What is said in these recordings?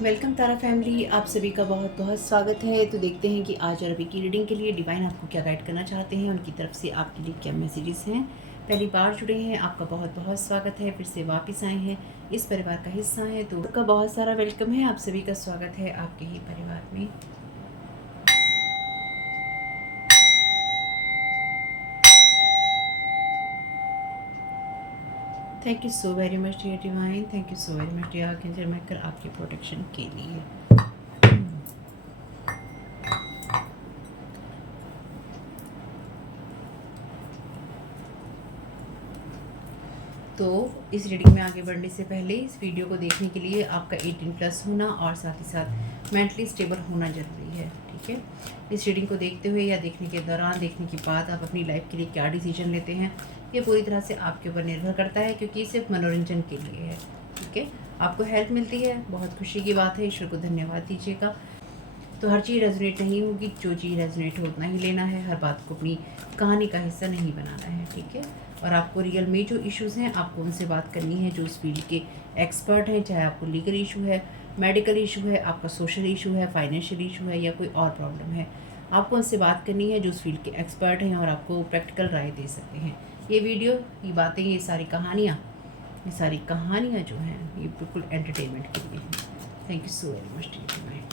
Welcome तारा family, आप सभी का बहुत बहुत स्वागत है। तो देखते हैं कि आज अरबी की रीडिंग के लिए डिवाइन आपको क्या गाइड करना चाहते हैं, उनकी तरफ से आपके लिए क्या मैसेजेस हैं। पहली बार जुड़े हैं, आपका बहुत बहुत स्वागत है। फिर से वापस आए हैं, इस परिवार का हिस्सा है, तो आपका बहुत सारा वेलकम है। आप सभी का स्वागत है आपके ही परिवार में। Thank you so very much dear divine, thank you so very much dear archangel Michael आपके प्रोटेक्शन के लिए। तो इस रीडिंग में आगे बढ़ने से पहले इस वीडियो को देखने के लिए आपका 18+ होना और साथ ही साथ मेंटली स्टेबल होना ज़रूरी है। ठीक है, इस रीडिंग को देखते हुए या देखने के दौरान, देखने के बाद आप अपनी लाइफ के लिए क्या डिसीजन लेते हैं, ये पूरी तरह से आपके ऊपर निर्भर करता है, क्योंकि ये सिर्फ मनोरंजन के लिए है। ठीक है, आपको हेल्प मिलती है, बहुत खुशी की बात है, ईश्वर को धन्यवाद दीजिएगा। तो हर चीज़ रेजोनेट नहीं होगी, जो चीज़ रेजोनेट हो उतना ही लेना है, हर बात को अपनी कहानी का हिस्सा नहीं बनाना है। ठीक है, और आपको रियल में जो इश्यूज़ हैं आपको उनसे बात करनी है जो उस फील्ड के एक्सपर्ट हैं, चाहे आपको लीगल इशू है, मेडिकल इशू है, आपका सोशल इशू है, फाइनेंशियल इशू है या कोई और प्रॉब्लम है, आपको उनसे बात करनी है जो उस फील्ड के एक्सपर्ट हैं और आपको प्रैक्टिकल राय दे सकते हैं। ये वीडियो, ये बातें, ये सारी कहानियाँ जो हैं ये बिल्कुल एंटरटेनमेंट के लिए हैं। Thank you so very much dear mind.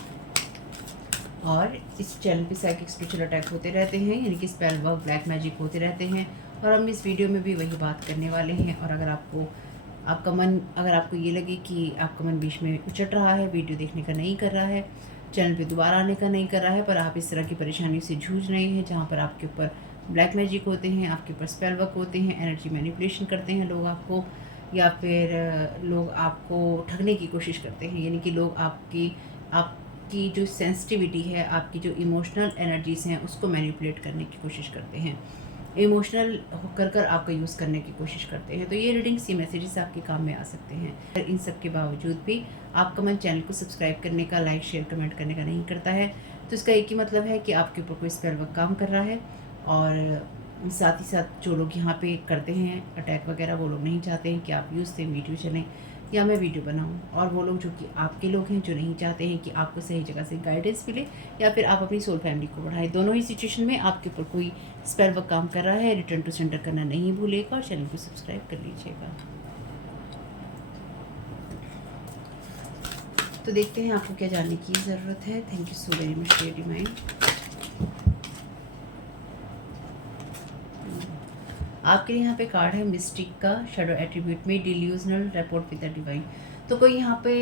और इस चैनल पे साइकिक स्पिरिचुअल अटैक होते रहते हैं, यानी कि स्पेल वर्क, ब्लैक मैजिक होते रहते हैं, और हम इस वीडियो में भी वही बात करने वाले हैं। और अगर आपको ये लगे कि आपका मन बीच में उचट रहा है, वीडियो देखने का नहीं कर रहा है, चैनल पे दोबारा आने का नहीं कर रहा है, पर आप इस तरह की परेशानी से जूझ रहे हैं जहाँ पर आपके ऊपर ब्लैक मैजिक होते हैं, आपके ऊपर स्पेल वर्क होते हैं, एनर्जी मैनिपुलेशन करते हैं लोग आपको, या फिर लोग आपको ठगने की कोशिश करते हैं, यानी कि लोग आपकी जो सेंसिटिविटी है, आपकी जो इमोशनल एनर्जीज़ हैं उसको मैनिपुलेट करने की कोशिश करते हैं, इमोशनल कर आपका यूज़ करने की कोशिश करते हैं। तो ये रीडिंग्स, ये मैसेजेस आपके काम में आ सकते हैं। पर इन सब के बावजूद भी आपका मन चैनल को सब्सक्राइब करने का, लाइक शेयर कमेंट करने का नहीं करता है, तो इसका एक ही मतलब है कि आपके ऊपर कोई स्पेल वर्क काम कर रहा है। और साथ ही साथ जो लोग यहाँ पे करते हैं अटैक वगैरह, वो लोग नहीं चाहते हैं कि आप यूज़ से वीडियो चलें या मैं वीडियो बनाऊं। और वो लोग जो कि आपके लोग हैं, जो नहीं चाहते हैं कि आपको सही जगह से गाइडेंस मिले या फिर आप अपनी सोल फैमिली को बढ़ाएं, दोनों ही सिचुएशन में आपके ऊपर कोई स्पेल वर्क काम कर रहा है। रिटर्न टू सेंटर करना नहीं भूलिएगा और चैनल को सब्सक्राइब कर लीजिएगा। तो देखते हैं आपको क्या जानने की ज़रूरत है। Thank you so very much dear divine. आपके लिए यहाँ पे कार्ड है मिस्टिक का, शैडो एट्रीब्यूट में delusional report with the divine. तो कोई यहाँ पे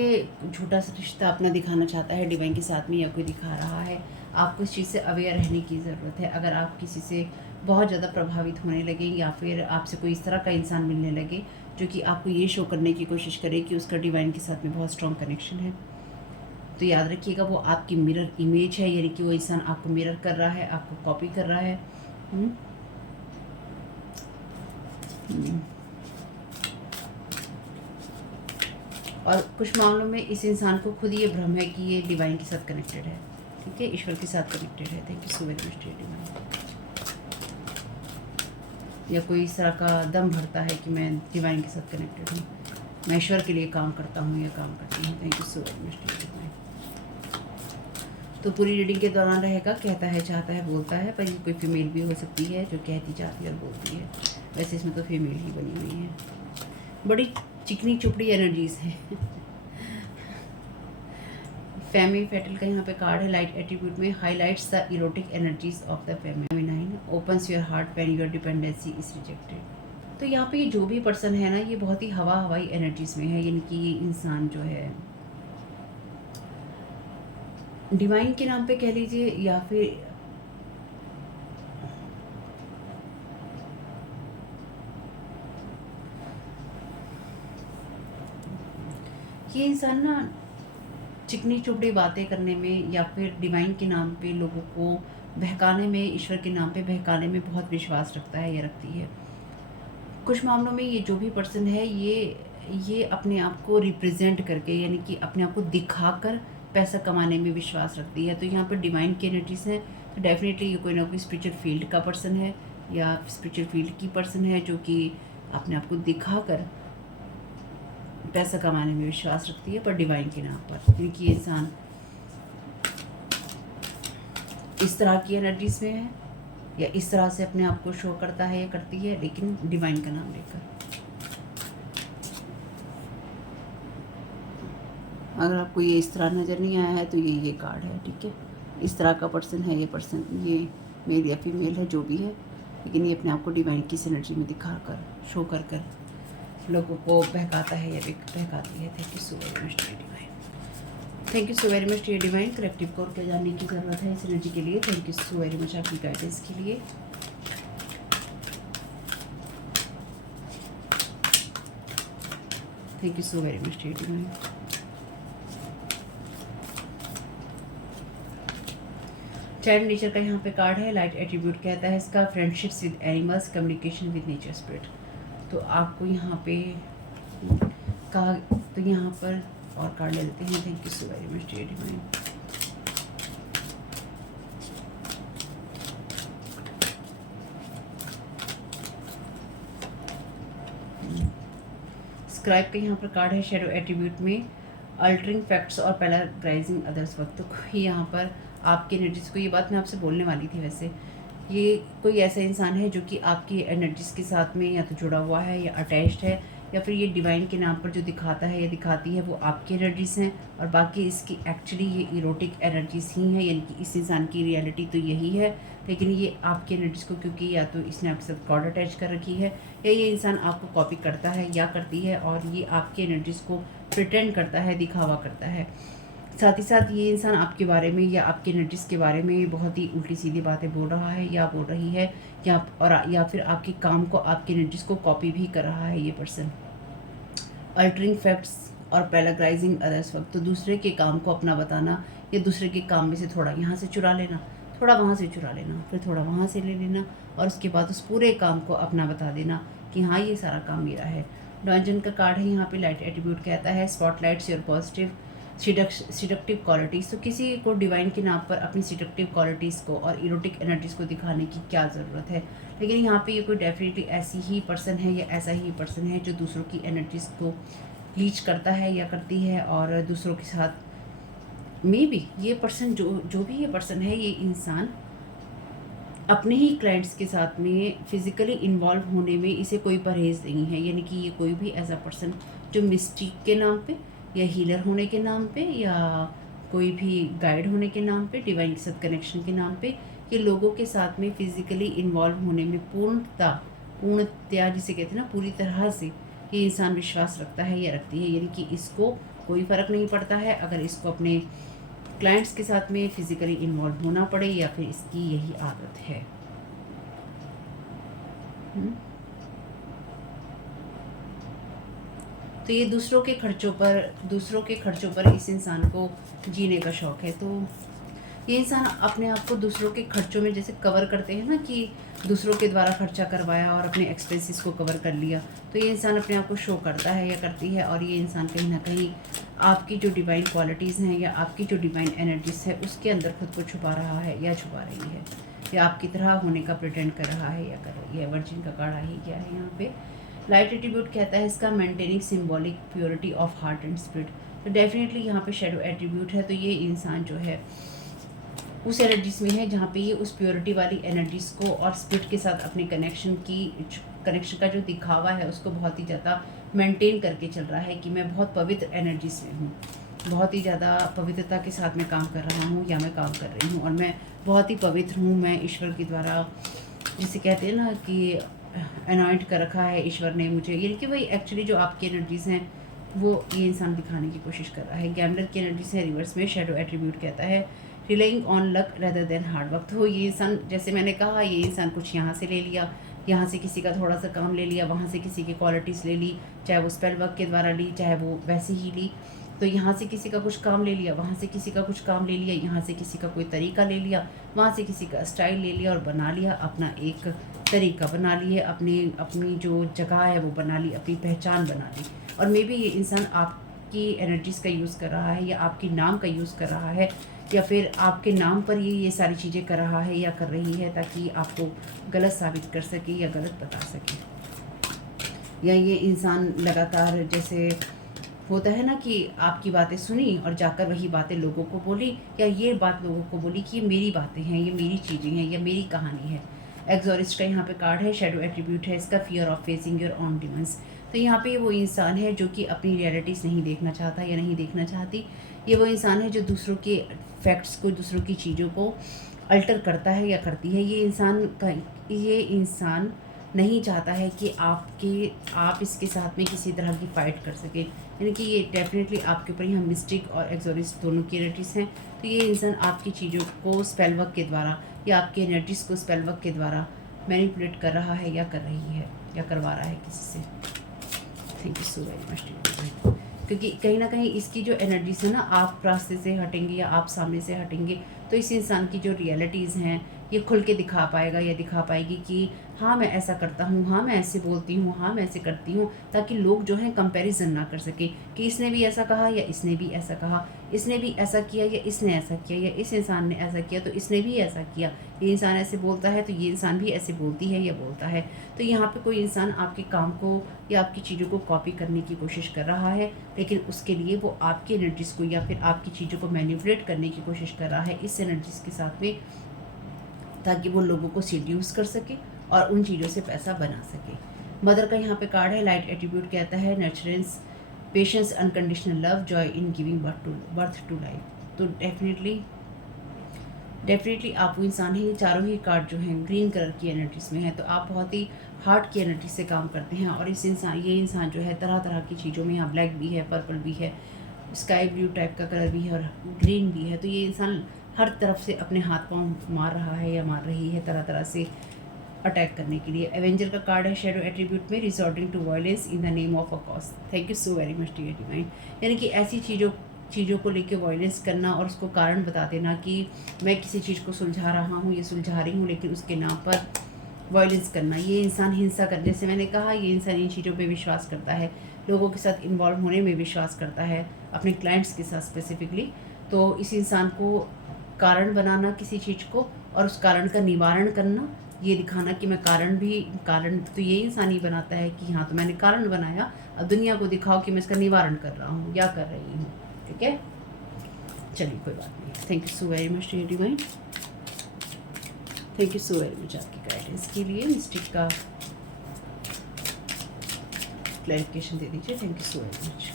झूठा सा रिश्ता अपना दिखाना चाहता है डिवाइन के साथ में, या कोई दिखा रहा है। आपको इस चीज़ से अवेयर रहने की ज़रूरत है। अगर आप किसी से बहुत ज़्यादा प्रभावित होने लगे, या फिर आपसे कोई इस तरह का इंसान मिलने लगे जो कि आपको ये शो करने की कोशिश करे कि उसका डिवाइन के साथ में बहुत स्ट्रॉन्ग कनेक्शन है, तो याद रखिएगा वो आपकी मिरर इमेज है, यानी कि वो इंसान आपको मिरर कर रहा है, आपको कॉपी कर रहा है। और कुछ मामलों में इस इंसान को खुद ये भ्रम है कि ये डिवाइन के साथ कनेक्टेड है। ठीक है, ईश्वर के साथ कनेक्टेड है। Thank you so very much dear divine. या कोई इस तरह का दम भरता है कि मैं डिवाइन के साथ कनेक्टेड हूँ, मैं ईश्वर के लिए काम करता हूँ या काम करती हूँ। Thank you so very much dear divine. तो पूरी रीडिंग के दौरान रहेगा, कहता है, चाहता है, बोलता है, पर ये कोई फीमेल भी हो सकती है जो कहती, चाहती और बोलती है। वैसे इसमें तो फीमेल ही बनी हुई है। बड़ी चिकनी चुपड़ी एनर्जीज हैं। फेमी फैटल का यहाँ पे कार्ड है लाइट एट्रीब्यूट में, highlights the erotic energies of the feminine, opens your heart when your dependency is rejected. तो यहाँ पे ये जो भी पर्सन है ना, ये बहुत ही हवाई एनर्जीज में है, यानी कि ये इंसान जो है डिवाइन के नाम पे कह लीजिए, या फिर ये इंसान ना चिकनी चुपड़ी बातें करने में या फिर डिवाइन के नाम पे लोगों को बहकाने में, ईश्वर के नाम पे बहकाने में बहुत विश्वास रखता है या रखती है। कुछ मामलों में ये जो भी पर्सन है, ये अपने आप को रिप्रेजेंट करके, यानी कि अपने आप को दिखाकर पैसा कमाने में विश्वास रखती है। तो यहाँ पर डिवाइन की एनर्जीज हैं, तो डेफिनेटली ये कोई ना कोई स्पिरिचुअल फील्ड का पर्सन है या स्पिरिचुअल फील्ड की पर्सन है जो कि अपने आप को दिखाकर पैसा कमाने में विश्वास रखती है, पर डिवाइन के नाम पर, क्योंकि ये इंसान इस तरह की एनर्जीज में है या इस तरह से अपने आप को शो करता है या करती है, लेकिन डिवाइन का नाम लेकर। अगर आपको ये इस तरह नज़र नहीं आया है तो ये कार्ड है, ठीक है। इस तरह का पर्सन है ये पर्सन, ये मेल या फीमेल है जो भी है, लेकिन ये अपने आप को डिवाइन की एनर्जी में दिखा कर, शो कर कर लोगों को बहकाता है या बहकाती है। Thank you so very much dear divine, thank you so very much dear divine. Corrective core क्या जानने की ज़रूरत है इस एनर्जी के लिए। Thank you so very much आपकी गाइडेंस के लिए। Thank you so very much dear divine. Child nature का यहाँ पे कार्ड है, लाइट एट्रीब्यूट कहता है इसका, friendships with animals, communication with nature spirit. तो आपको यहाँ पे कहा, तो यहाँ पर और कार्ड ले लेते हैं। Thank you so very much dear divine. Scribe का यहाँ पर कार्ड है, शेडो एट्रीब्यूट में अल्टरिंग फैक्ट्स और पैराग्राइजिंग अदर्स वक्त। तो कोई यहाँ पर आपकी एनर्जीज को, ये बात मैं आपसे बोलने वाली थी वैसे, ये कोई ऐसा इंसान है जो कि आपकी एनर्जीज के साथ में या तो जुड़ा हुआ है या अटैच्ड है, या फिर ये डिवाइन के नाम पर जो दिखाता है या दिखाती है वो आपकी एनर्जीज हैं, और बाकी इसकी एक्चुअली ये इरोटिक एनर्जीज ही हैं, यानी कि इस इंसान की रियलिटी तो यही है, लेकिन ये आपकी एनर्जीज को, क्योंकि या तो इसने आपके साथ गॉड अटैच कर रखी है या ये इंसान आपको कॉपी करता है या करती है, और ये आपकी एनर्जीज को प्रिटेंड करता है, दिखावा करता है। साथ ही साथ ये इंसान आपके बारे में या आपकी एनर्जीज के बारे में बहुत ही उल्टी सीधी बातें बोल रहा है या बोल रही है, या फिर आपके काम को, आपकी एनर्जीज को कॉपी भी कर रहा है ये पर्सन। अल्टरिंग फैक्ट्स और पैराग्राइजिंग अदर्स वक्त, तो दूसरे के काम को अपना बताना या दूसरे के काम में से थोड़ा यहाँ से चुरा लेना, थोड़ा वहाँ से चुरा लेना, फिर थोड़ा वहाँ से ले लेना, और उसके बाद उस पूरे काम को अपना बता देना कि हाँ ये सारा काम मेरा है। डॉन्जन का कार्ड है यहाँ पे, लाइट एट्रीब्यूट कहता है spotlights your positive seductive qualities. तो किसी को डिवाइन के नाम पर अपनी सिडक्टिव क्वालिटीज़ को और इरोटिक एनर्जीज़ को दिखाने की क्या ज़रूरत है, लेकिन यहाँ पे ये कोई डेफिनेटली ऐसी ही पर्सन है या ऐसा ही पर्सन है जो दूसरों की एनर्जीज़ को लीच करता है या करती है, और दूसरों के साथ मे बी ये पर्सन, जो भी ये पर्सन है, ये इंसान अपने ही क्लाइंट्स के साथ में फिज़िकली इन्वॉल्व होने में इसे कोई परहेज़ नहीं है, यानी कि ये कोई भी ऐसा पर्सन जो मिस्टिक के नाम पे या हीलर होने के नाम पे या कोई भी गाइड होने के नाम पे, डिवाइन के साथ कनेक्शन के नाम पे, ये लोगों के साथ में फिज़िकली इन्वॉल्व होने में पूर्णतया जिसे कहते हैं ना, पूरी तरह से ये इंसान विश्वास रखता है या रखती है, यानी कि इसको कोई फ़र्क नहीं पड़ता है अगर इसको अपने क्लाइंट्स के साथ में फिज़िकली इन्वॉल्व होना पड़े, या फिर इसकी यही आदत है। तो ये दूसरों के खर्चों पर इस इंसान को जीने का शौक़ है। तो ये इंसान अपने आप को दूसरों के खर्चों में जैसे कवर करते हैं ना, कि दूसरों के द्वारा खर्चा करवाया और अपने एक्सपेंसेस को कवर कर लिया, तो ये इंसान अपने आप को शो करता है या करती है, और ये इंसान कहीं ना कहीं आपकी जो डिवाइन क्वालिटीज़ हैं या आपकी जो डिवाइन एनर्जीज है उसके अंदर खुद को छुपा रहा है या छुपा रही है, या आपकी तरह होने का प्रिटेंड कर रहा है या कर रही है। वर्जिन का कार्ड ही क्या है यहाँ पे, लाइट एट्रीब्यूट कहता है इसका maintaining symbolic purity of heart and spirit. तो डेफिनेटली यहाँ पे शेडो एट्रीब्यूट है, तो ये इंसान जो है उस एनर्जीज में है जहाँ पे ये उस प्योरिटी वाली एनर्जीज को और स्पिरिट के साथ अपने कनेक्शन का जो दिखावा है उसको बहुत ही ज़्यादा मेंटेन करके चल रहा है, कि मैं बहुत पवित्र एनर्जीज में हूँ, बहुत ही ज़्यादा पवित्रता के साथ मैं काम कर रहा हूँ या मैं काम कर रही हूँ, और मैं बहुत ही पवित्र हूँ, मैं ईश्वर के द्वारा, जिसे कहते हैं ना कि अनॉइंट कर रखा है ईश्वर ने मुझे, यानी कि वही एक्चुअली जो आपकी एनर्जीज़ हैं वो ये इंसान दिखाने की कोशिश कर रहा है। गैम्बलर की एनर्जीज है रिवर्स में, शेडो एट्रीब्यूट कहता है relying on luck rather than hard work. तो ये इंसान, जैसे मैंने कहा, ये इंसान कुछ यहाँ से ले लिया, यहाँ से किसी का थोड़ा सा काम ले लिया, वहाँ से किसी की क्वालिटीज़ ले ली, चाहे वो स्पेल वर्क के द्वारा ली, चाहे वो वैसे ही ली, तो यहाँ से किसी का कुछ काम ले लिया, वहाँ से किसी का कुछ काम ले लिया, यहाँ से किसी का कोई तरीका ले लिया, वहाँ से किसी का स्टाइल ले लिया, और बना लिया अपना एक तरीका, बना लिए अपनी जो जगह है वो बना ली, अपनी पहचान बना ली। और मे बी ये इंसान आपकी एनर्जीज़ का यूज़ कर रहा है या आपके नाम का यूज़ कर रहा है, या फिर आपके नाम पर ये सारी चीज़ें कर रहा है या कर रही है, ताकि आपको गलत साबित कर सके या गलत बता सके। या ये इंसान लगातार जैसे होता है ना कि आपकी बातें सुनी और जाकर वही बातें लोगों को बोली, या ये बात लोगों को बोली कि ये मेरी बातें हैं, ये मेरी चीज़ें हैं, या मेरी कहानी है। एग्जॉरिस्ट का यहाँ पे कार्ड है, शेडो एट्रीब्यूट है इसका, fear of facing your on demons. तो यहाँ पे वो इंसान है जो कि अपनी रियलिटीज़ नहीं देखना चाहता या नहीं देखना चाहती। ये वो इंसान है जो दूसरों के फैक्ट्स को, दूसरों की चीज़ों को अल्टर करता है या करती है। ये इंसान नहीं चाहता है कि आप इसके साथ में किसी तरह की फ़ाइट कर सकें। यानी कि ये डेफिनेटली आपके ऊपर यहाँ मिस्टिक और एक्सोरिस्ट दोनों की एनर्जीज़ हैं। तो ये इंसान आपकी चीज़ों को स्पेल वर्क के द्वारा या आपकी एनर्जीज़ को स्पेल वर्क के द्वारा मैनिपुलेट कर रहा है या कर रही है या करवा रहा है किसी से। Thank you so very much. क्योंकि कहीं ना कहीं इसकी जो एनर्जीज है ना, आप रास्ते से हटेंगे या आप सामने से हटेंगे तो इस इंसान की जो रियलिटीज़ हैं ये खुल के दिखा पाएगा या दिखा पाएगी कि हाँ मैं ऐसा करता हूँ, हाँ मैं ऐसे बोलती हूँ, हाँ मैं ऐसे करती हूँ, ताकि लोग जो हैं कंपैरिजन ना कर सके कि इसने भी ऐसा कहा या इसने भी ऐसा कहा, इसने भी ऐसा किया या इसने ऐसा किया, या इस इंसान ने ऐसा किया तो इसने भी ऐसा किया। ये इंसान ऐसे बोलता है तो ये इंसान भी ऐसे बोलती है या बोलता है। तो यहाँ पे कोई इंसान आपके काम को या आपकी चीज़ों को कॉपी करने की कोशिश कर रहा है, लेकिन उसके लिए वो आपकी एनर्जीज़ को या फिर आपकी चीज़ों को मैनिपुलेट करने की कोशिश कर रहा है इस एनर्जीज़ के साथ में, ताकि वो लोगों को सीड्यूस कर सके और उन चीज़ों से पैसा बना सके। मदर का यहाँ पे कार्ड है, लाइट एट्रीब्यूट कहता है nurturance, patience, unconditional love, joy in giving birth to life. तो डेफिनेटली आप वो इंसान हैं। ये चारों ही कार्ड जो हैं ग्रीन कलर की एनर्जीज़ में है, तो आप बहुत ही हार्ट की एनर्जी से काम करते हैं। और ये इंसान जो है तरह तरह की चीज़ों में, यहाँ ब्लैक भी है, पर्पल भी है, स्काई ब्लू टाइप का कलर भी है और ग्रीन भी है। तो ये इंसान हर तरफ से अपने हाथ पांव मार रहा है या मार रही है तरह तरह से अटैक करने के लिए। एवेंजर का कार्ड है शेडो एट्रीब्यूट में, resorting to violence in the name of a cause. Thank you so very much dear divine. यानी कि ऐसी चीज़ों को लेके वायलेंस करना और उसको कारण बता देना कि मैं किसी चीज़ को सुलझा रहा हूँ या सुलझा रही हूँ, लेकिन उसके नाम पर वायलेंस करना। ये इंसान हिंसा कर, जैसे मैंने कहा, ये इंसान इन चीज़ों पे विश्वास करता है, लोगों के साथ इन्वॉल्व होने में विश्वास करता है, अपने क्लाइंट्स के साथ स्पेसिफिकली। तो इस इंसान को कारण बनाना किसी चीज़ को और उस कारण का निवारण करना, ये दिखाना कि मैं कारण तो ये इंसान ही बनाता है कि हाँ तो मैंने कारण बनाया, अब दुनिया को दिखाओ कि मैं इसका निवारण कर रहा हूँ या कर रही हूँ। ठीक है, चलिए कोई बात नहीं। Thank you so very much dear divine. Thank you so very much आपकी गाइडेंस के लिए। मिस्टिक का क्लैरिफिकेशन दे दीजिए। Thank you so very much.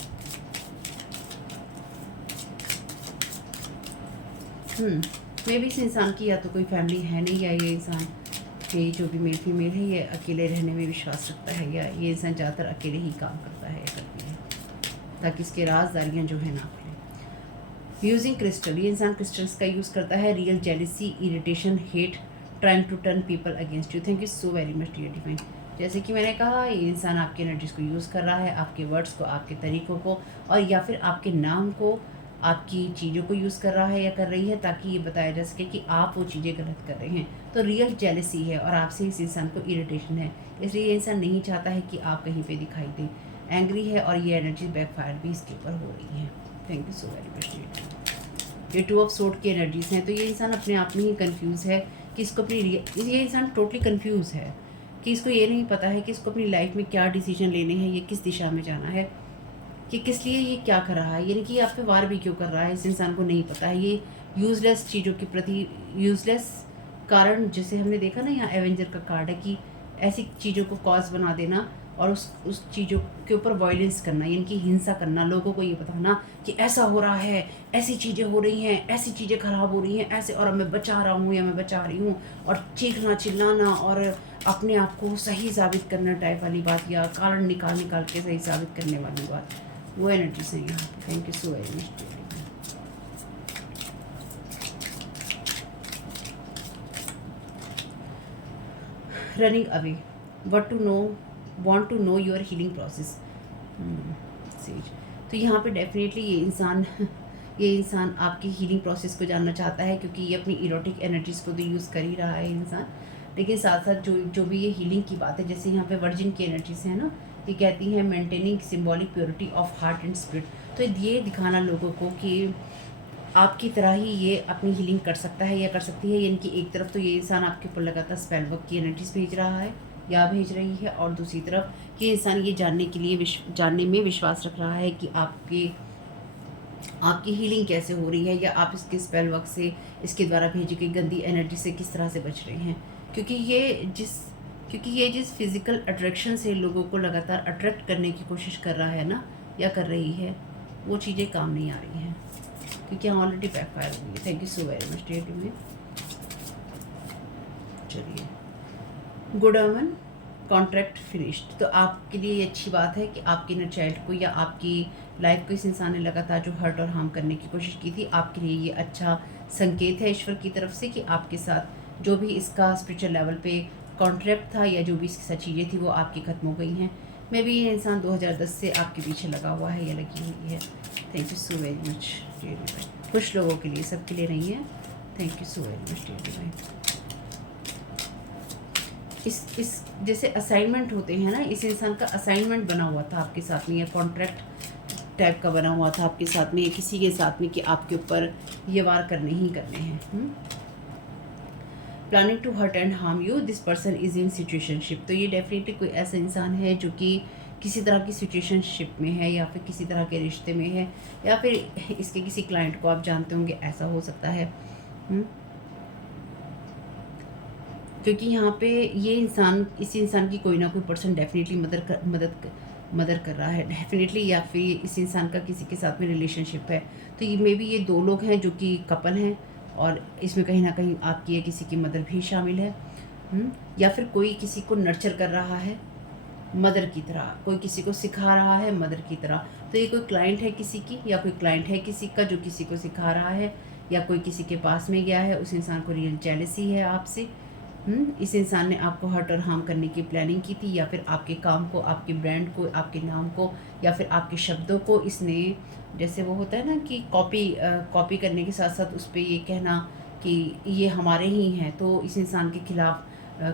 मे भी इस इंसान की या तो कोई फैमिली है नहीं, या ये इंसान के जो भी मेल फीमेल है ये अकेले रहने में विश्वास रखता है, या ये इंसान ज़्यादातर अकेले ही काम करता है या करती है, ताकि इसके राजदारियाँ जो है ना खुलें। यूजिंग क्रिस्टल, ये इंसान क्रिस्टल्स का यूज़ करता है। Real jealousy, irritation, hate, trying to turn people against you. Thank you so very much dear divine. जैसे कि मैंने कहा, ये इंसान आपकी एनर्जीज़ को यूज़ कर रहा है, आपके वर्ड्स को, आपके तरीक़ों को, और या फिर आपके नाम को, आपकी चीज़ों को यूज़ कर रहा है या कर रही है, ताकि ये बताया जा सके कि आप वो चीज़ें गलत कर रहे हैं। तो रियल जेलसी है और आपसे इस इंसान को इरिटेशन है, इसलिए ये इंसान नहीं चाहता है कि आप कहीं पे दिखाई दें। एंग्री है और ये एनर्जी बैकफायर भी इसके ऊपर हो रही है। Thank you so very much. ये 2 ऑफ सोर्ड की एनर्जीज़ हैं। तो ये इंसान अपने आप में ही कन्फ्यूज़ है कि इसको ये इंसान टोटली कन्फ्यूज़ है कि इसको ये नहीं पता है कि इसको अपनी लाइफ में क्या डिसीजन लेने हैं, ये किस दिशा में जाना है, कि किस लिए ये क्या कर रहा है, यानी कि आप पे वार भी क्यों कर रहा है, इस इंसान को नहीं पता है। ये यूज़लेस चीज़ों के प्रति यूज़लेस कारण, जैसे हमने देखा ना यहाँ एवेंजर का कार्ड है कि ऐसी चीज़ों को कॉज बना देना और उस चीज़ों के ऊपर वायलेंस करना, यानी कि हिंसा करना, लोगों को ये बताना कि ऐसा हो रहा है, ऐसी चीज़ें हो रही हैं, ऐसी चीज़ें ख़राब हो रही हैं, ऐसे, और अब मैं बचा रहा हूँ या मैं बचा रही हूँ, और चीखना चिल्लाना और अपने आप को सही साबित करना टाइप वाली बात, या कारण निकाल के सही साबित करने वाली बात, वो एनर्जी से यहाँ पे। Thank you so very much. Running away, want to know your healing process. तो यहाँ पे डेफिनेटली ये इंसान आपकी हीलिंग प्रोसेस को जानना चाहता है, क्योंकि ये अपनी इरोटिक एनर्जीज़ को तो यूज़ कर ही रहा है इंसान, लेकिन साथ साथ जो भी ये हीलिंग की बात है, जैसे यहाँ पे वर्जिन की एनर्जीज है ना, ये कहती हैं maintaining symbolic purity of heart and spirit. तो ये दिखाना लोगों को कि आपकी तरह ही ये अपनी हीलिंग कर सकता है या कर सकती है, यानी कि एक तरफ तो ये इंसान आपके ऊपर लगातार स्पेल वर्क की एनर्जीज भेज रहा है या भेज रही है, और दूसरी तरफ ये इंसान ये जानने के लिए जानने में विश्वास रख रहा है कि आपकी हीलिंग कैसे हो रही है, या आप इसके स्पेल वर्क से, इसके द्वारा भेजी गई गंदी एनर्जी से किस तरह से बच रहे हैं। क्योंकि ये जिस फिज़िकल अट्रैक्शन से लोगों को लगातार अट्रैक्ट करने की कोशिश कर रहा है ना, या कर रही है, वो चीज़ें काम नहीं आ रही हैं, क्योंकि यहाँ ऑलरेडी बैकफायर हुई है। Thank you so very much date में। चलिए, गुड अमन, कॉन्ट्रैक्ट फिनिश्ड। तो आपके लिए ये अच्छी बात है कि आपके इनर चाइल्ड को या आपकी लाइफ को इस इंसान ने लगातार जो हर्ट और हार्म करने की कोशिश की थी, आपके लिए ये अच्छा संकेत है ईश्वर की तरफ से कि आपके साथ जो भी इसका स्पिरिचुअल लेवल पे कॉन्ट्रैक्ट था या जो भी इसके साथ चीज़ें थी वो आपकी ख़त्म हो गई हैं। मे बी ये इंसान 2010 से आपके पीछे लगा हुआ है या लगी हुई है। Thank you so very much. कुछ लोगों के लिए, सबके लिए नहीं है। Thank you so very much dear भाई। इस जैसे असाइनमेंट होते हैं ना, इस इंसान का असाइनमेंट बना हुआ था आपके साथ में, या कॉन्ट्रैक्ट टाइप का बना हुआ था आपके साथ में, या किसी के साथ में कि आपके ऊपर ये वार करने ही करने हैं। Planning to hurt and harm you, this person is in situationship. तो ये डेफिनेटली कोई ऐसा इंसान है जो कि किसी तरह की सिचुएशनशिप में है, या फिर किसी तरह के रिश्ते में है, या फिर इसके किसी क्लाइंट को आप जानते होंगे, ऐसा हो सकता है। क्योंकि यहाँ पे ये इंसान, इस इंसान की कोई ना कोई पर्सन डेफिनेटली मदद कर रहा है डेफिनेटली, या फिर इस इंसान का किसी के साथ में रिलेशनशिप है। तो ये मे बी ये दो लोग हैं जो कि कपल हैं, और इसमें कहीं ना कहीं आपकी या किसी की मदर भी शामिल है। या फिर कोई किसी को नर्चर कर रहा है मदर की तरह, कोई किसी को सिखा रहा है मदर की तरह। तो ये कोई क्लाइंट है किसी की, या कोई क्लाइंट है किसी का जो किसी को सिखा रहा है, या कोई किसी के पास में गया है, उस इंसान को रियल जेलसी है आपसे। इस इंसान ने आपको हर्ट और हार्म करने की प्लानिंग की थी, या फिर आपके काम को, आपके ब्रांड को, आपके नाम को, या फिर आपके शब्दों को इसने, जैसे वो होता है ना कि कॉपी करने के साथ साथ उस पर ये कहना कि ये हमारे ही हैं। तो इस इंसान के खिलाफ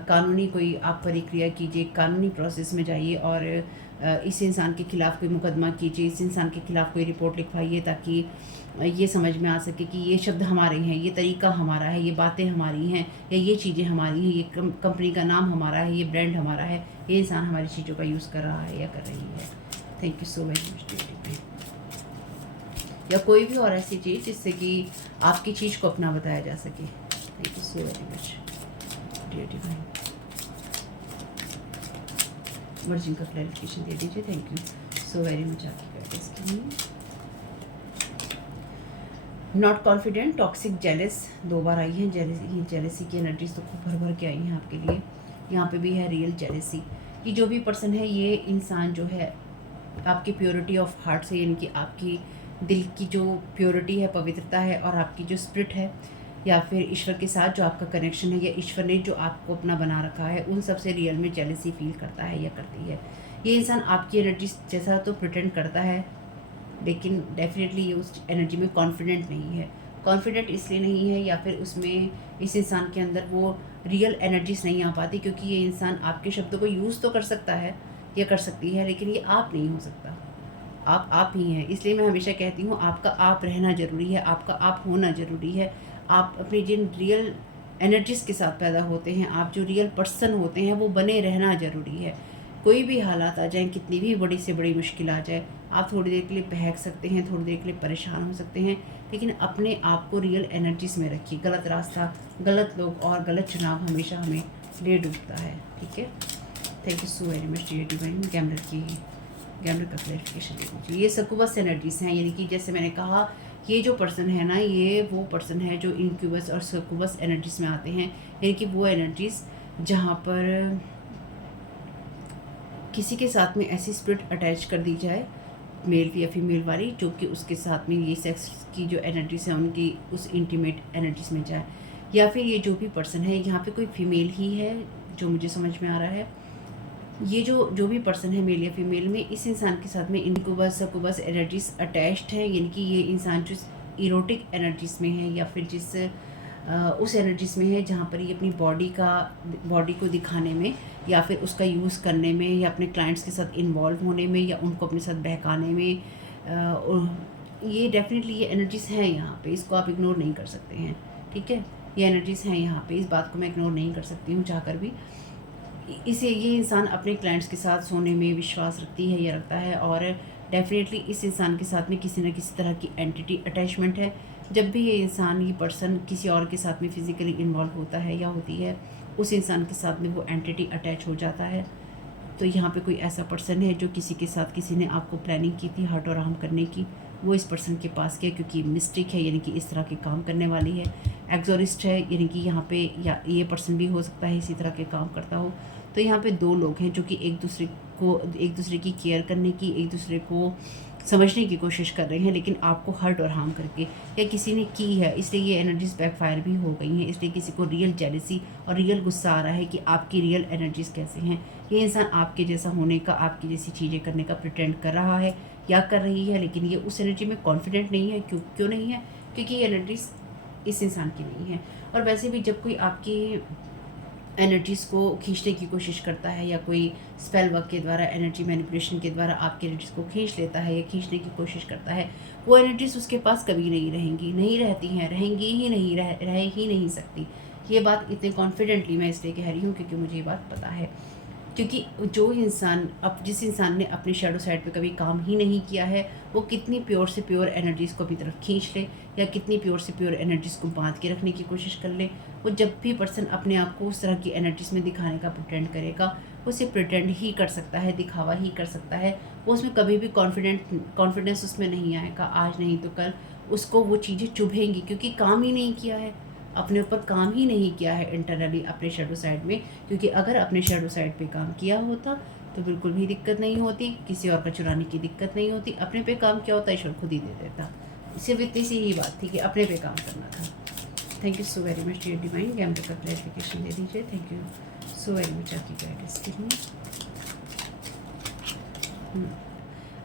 कानूनी कोई आप प्रक्रिया कीजिए, कानूनी प्रोसेस में जाइए, और इस इंसान के खिलाफ कोई मुकदमा कीजिए, इस इंसान के खिलाफ कोई रिपोर्ट लिखवाइए, ताकि ये समझ में आ सके कि ये शब्द हमारे हैं, ये तरीका हमारा है, ये बातें हमारी हैं, या ये चीज़ें हमारी हैं, ये कंपनी का नाम हमारा है, ये ब्रांड हमारा है, ये इंसान हमारी चीज़ों का यूज़ कर रहा है या कर रही है। Thank you so very much. या कोई भी और ऐसी चीज़ जिससे कि आपकी चीज़ को अपना बताया जा सके। Thank you so very much dear divine. Virgin का क्लैरिफिकेशन दे दीजिए। Thank you so very much आपकी गाइडेंस के लिए। नॉट कॉन्फिडेंट, टॉक्सिक, जेलस, 2 बार आई है। जेलसी की एनर्जीज तो खूब भर भर के आई हैं आपके लिए। यहाँ पे भी है रियल जेलसी कि जो भी पर्सन है, ये इंसान जो है आपकी प्योरिटी ऑफ हार्ट से, यानी कि आपकी दिल की जो प्योरिटी है, पवित्रता है, और आपकी जो स्पिरिट है, या फिर ईश्वर के साथ जो आपका कनेक्शन है, या ईश्वर ने जो आपको अपना बना रखा है, उन सब से रियल में जेलसी फील करता है या करती है। ये इंसान आपकी एनर्जी जैसा तो प्रिटेंड करता है, लेकिन डेफिनेटली ये उस एनर्जी में कॉन्फिडेंट नहीं है। कॉन्फिडेंट इसलिए नहीं है, या फिर उसमें इस इंसान के अंदर वो रियल एनर्जीज नहीं आ पाती, क्योंकि ये इंसान आपके शब्दों को यूज़ तो कर सकता है या कर सकती है, लेकिन ये आप नहीं हो सकता। आप ही हैं। इसलिए मैं हमेशा कहती हूँ, आपका आप रहना ज़रूरी है, आपका आप होना ज़रूरी है। आप अपनी जिन रियल एनर्जीज़ के साथ पैदा होते हैं, आप जो रियल पर्सन होते हैं, वो बने रहना ज़रूरी है। कोई भी हालात आ जाएँ, कितनी भी बड़ी से बड़ी मुश्किल आ जाए, आप थोड़ी देर के लिए बहक सकते हैं, थोड़ी देर के लिए परेशान हो सकते हैं, लेकिन अपने आप को रियल एनर्जीज़ में रखिए। गलत रास्ता, गलत लोग और गलत चुनाव हमेशा हमें ले डूबता है। ठीक है। Thank you so very much dear divine. Gambler का क्लैरिफिकेशन दे दीजिए। ये सक्यूबस एनर्जीज हैं, यानी कि जैसे मैंने कहा, ये जो पर्सन है ना, ये वो पर्सन है जो इनक्यूबस और सक्यूबस एनर्जीज में आते हैं, यानी कि वो एनर्जीज जहाँ पर किसी के साथ में ऐसी स्पिरिट अटैच कर दी जाए, मेल या फीमेल वाली, जो कि उसके साथ में ये सेक्स की जो एनर्जीज है उनकी उस इंटीमेट एनर्जीज में जाए। या फिर ये जो भी पर्सन है, यहाँ पे कोई फीमेल ही है जो मुझे समझ में आ रहा है। ये जो भी पर्सन है, मेल या फीमेल में, इस इंसान के साथ में इनक्यूबस सक्यूबस एनर्जीज अटैच्ड है, यानी कि ये इंसान जो इरोटिक एनर्जीज में है, या फिर जिस उस एनर्जीज में है जहाँ पर ये अपनी बॉडी को दिखाने में, या फिर उसका यूज़ करने में, या अपने क्लाइंट्स के साथ इन्वॉल्व होने में, या उनको अपने साथ बहकाने में, ये डेफिनेटली ये एनर्जीज हैं यहाँ पे। इसको आप इग्नोर नहीं कर सकते हैं। ठीक है, ये एनर्जीज हैं यहाँ पे, इस बात को मैं इग्नोर नहीं कर सकती हूँ चाहकर भी। इसे ये इंसान अपने क्लाइंट्स के साथ सोने में विश्वास रखती है या रखता है, और डेफिनेटली इस इंसान के साथ में किसी न किसी तरह की एंटिटी अटैचमेंट है। जब भी ये इंसान, ये पर्सन किसी और के साथ में फिज़िकली इन्वॉल्व होता है या होती है, उस इंसान के साथ में वो एंटिटी अटैच हो जाता है। तो यहाँ पे कोई ऐसा पर्सन है जो किसी के साथ, किसी ने आपको प्लानिंग की थी हर्ट और हार्म करने की, वो इस पर्सन के पास गया क्योंकि मिस्टेक है, यानी कि इस तरह के काम करने वाली है। एक्सोरिस्ट है, यानी कि यहाँ पे या ये पर्सन भी हो सकता है इसी तरह के काम करता हो। तो यहाँ पे दो लोग हैं जो कि एक दूसरे की केयर करने की, एक दूसरे को समझने की कोशिश कर रहे हैं, लेकिन आपको हर्ट और हार्म करके, या किसी ने की है, इसलिए ये एनर्जीज बैकफायर भी हो गई हैं। इसलिए किसी को रियल जेलसी और रियल गुस्सा आ रहा है कि आपकी रियल एनर्जीज कैसे हैं। ये इंसान आपके जैसा होने का, आपकी जैसी चीज़ें करने का प्रिटेंड कर रहा है या कर रही है, लेकिन ये उस एनर्जी में कॉन्फिडेंट नहीं है। क्यों नहीं है? क्योंकि ये एनर्जीज इस इंसान की नहीं है। और वैसे भी जब कोई आपकी एनर्जीज़ को खींचने की कोशिश करता है, या कोई स्पेल वर्क के द्वारा, एनर्जी मैनिपुलेशन के द्वारा आपकी एनर्जीज़ को खींच लेता है या खींचने की कोशिश करता है, वो एनर्जीज़ उसके पास कभी नहीं रहेंगी, नहीं रहती हैं, रहेंगी ही नहीं, रह ही नहीं सकती। ये बात इतने कॉन्फिडेंटली मैं इसलिए कह रही हूँ क्योंकि मुझे ये बात पता है। क्योंकि जो इंसान, अब जिस इंसान ने अपने शैडो साइड पे कभी काम ही नहीं किया है, वो कितनी प्योर से प्योर एनर्जीज़ को अपनी तरफ खींच ले, या कितनी प्योर से प्योर एनर्जीज़ को बांध के रखने की कोशिश कर ले, वो जब भी पर्सन अपने आप को उस तरह की एनर्जीज़ में दिखाने का प्रिटेंड करेगा, वो सिर्फ प्रिटेंड ही कर सकता है, दिखावा ही कर सकता है। वो उसमें कभी भी कॉन्फिडेंस उसमें नहीं आएगा। आज नहीं तो कल उसको वो चीज़ें चुभेंगी, क्योंकि काम ही नहीं किया है, अपने ऊपर काम ही नहीं किया है इंटरनली अपने शैडो साइड में। क्योंकि अगर अपने शैडो साइड पे काम किया होता तो बिल्कुल भी दिक्कत नहीं होती, किसी और का चुराने की दिक्कत नहीं होती। अपने पे काम किया होता, ईश्वर खुद ही दे देता। सिर्फ इतनी सी ही बात थी कि अपने पे काम करना था। Thank you so very much dear divine, Gamble का क्लैरिफिकेशन दे दीजिए। Thank you so very much आपकी गाइडेंस के लिए।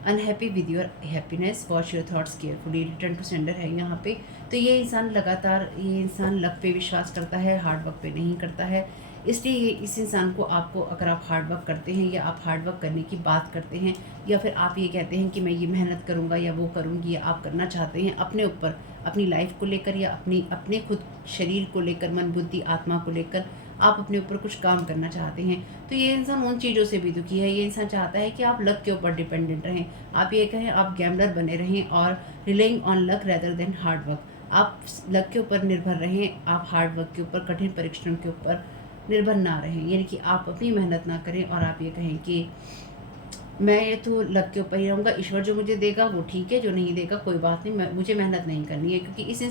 Unhappy with your happiness, watch your thoughts carefully, return to sender है यहाँ पे। तो ये इंसान लगातार, ये इंसान लक पे विश्वास करता है, हार्ड वर्क पे नहीं करता है। इसलिए ये इस इंसान को, आपको, अगर आप हार्ड वर्क करते हैं या आप हार्ड वर्क करने की बात करते हैं, या फिर आप ये कहते हैं कि मैं ये मेहनत करूँगा या वो करूँगी, या आप करना चाहते हैं अपने ऊपर, अपनी लाइफ को लेकर, या अपने खुद शरीर को लेकर, मन बुद्धि आत्मा को लेकर आप अपने ऊपर कुछ काम करना चाहते हैं, तो ये इंसान उन चीज़ों से भी दुखी है। ये इंसान चाहता है कि आप लक के ऊपर डिपेंडेंट रहें, आप ये कहें आप गैम्बलर बने रहें, और relying on luck rather than hard work. आप लक के ऊपर निर्भर रहें, आप हार्ड वर्क के ऊपर, कठिन परिश्रम के ऊपर निर्भर ना रहें। यानी कि आप अपनी मेहनत ना करें और आप ये कहें कि मैं ये तो लक के ऊपर ही रहूँगा, ईश्वर जो मुझे देगा वो ठीक है, जो नहीं देगा कोई बात नहीं, मुझे मेहनत नहीं करनी है। क्योंकि इस